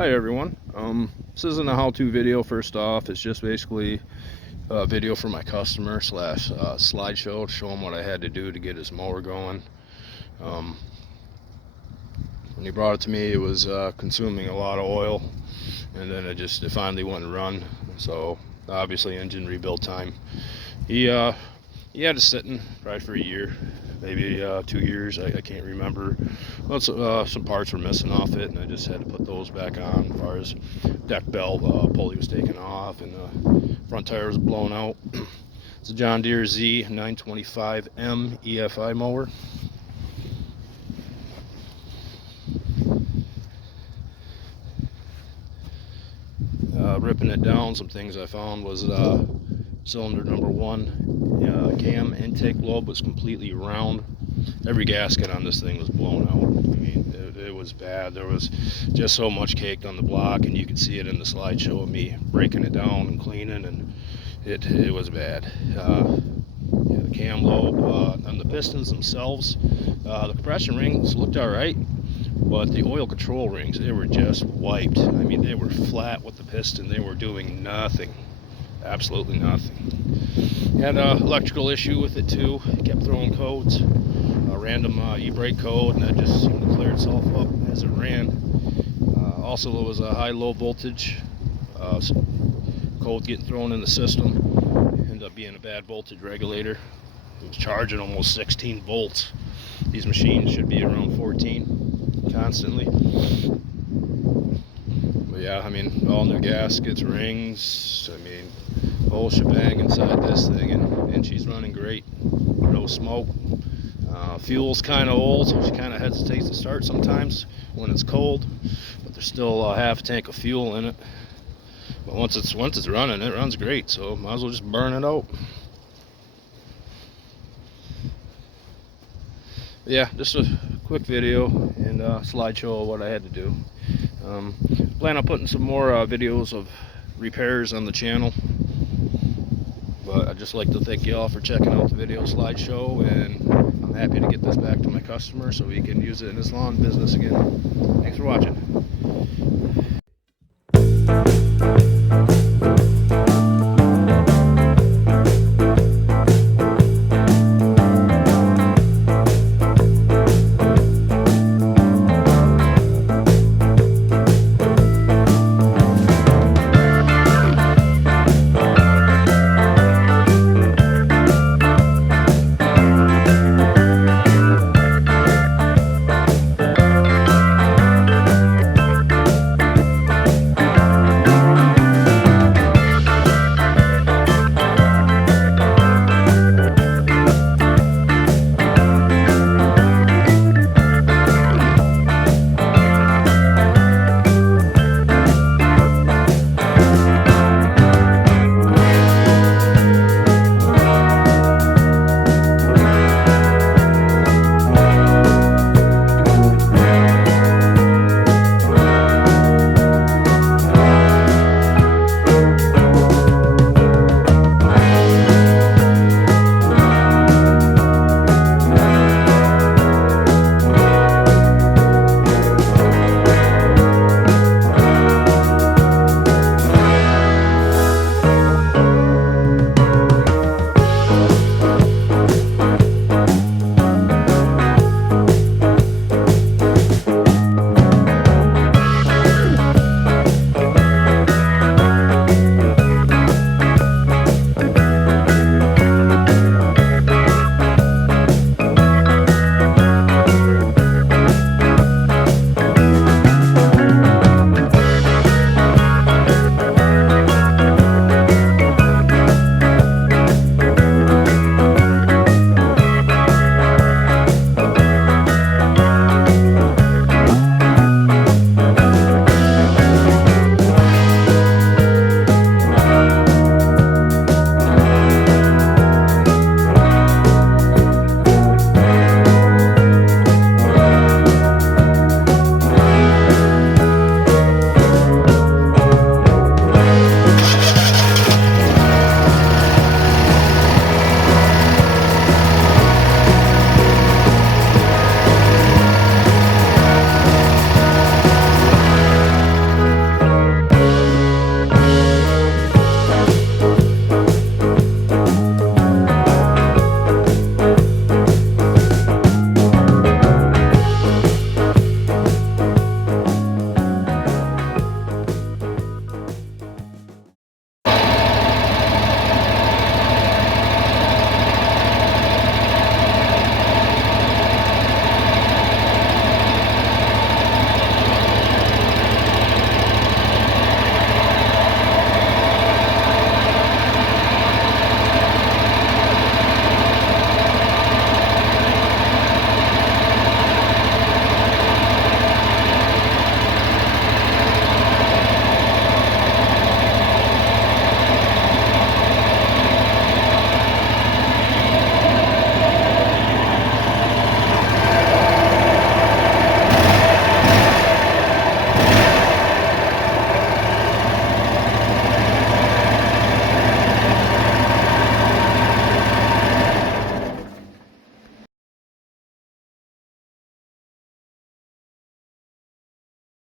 Hi everyone. This isn't a how-to video. First off, it's just basically a video for my customer slash slideshow to show him what I had to do to get his mower going. When he brought it to me, it was consuming a lot of oil, and then it finally wouldn't run. So obviously engine rebuild time. He had it sitting probably for a year, maybe 2 years. I can't remember. Well, some parts were missing off it, and I just had to put those back on. As far as deck belt, pulley was taken off, and the front tire was blown out. It's a John Deere Z925M EFI mower. Ripping it down, some things I found was cylinder number 1 cam intake lobe was completely round. Every gasket on this thing was blown out. I mean, it was bad. There was just so much caked on the block, and you could see it in the slideshow of me breaking it down and cleaning, and it was bad. The cam lobe and the pistons themselves, the compression rings looked all right, but the oil control rings, they were just wiped. I mean, they were flat with the piston. They were doing nothing, absolutely nothing. Had an electrical issue with it too. It kept throwing codes, a random e-brake code, and that just seemed to clear itself up as it ran. Also, there was a high-low voltage code getting thrown in the system. Ended up being a bad voltage regulator. It was charging almost 16 volts. These machines should be around 14 constantly. But yeah, I mean, all new gaskets, rings, I mean, whole shebang inside this thing, and she's running great. No smoke. Fuel's kind of old, so she kind of hesitates to start sometimes when it's cold, but there's still half a tank of fuel in it. But once it's running, it runs great, so might as well just burn it out. Yeah, just a quick video and slideshow of what I had to do. Plan on putting some more videos of repairs on the channel, but I'd just like to thank you all for checking out the video slideshow, and I'm happy to get this back to my customer so he can use it in his lawn business again. Thanks for watching.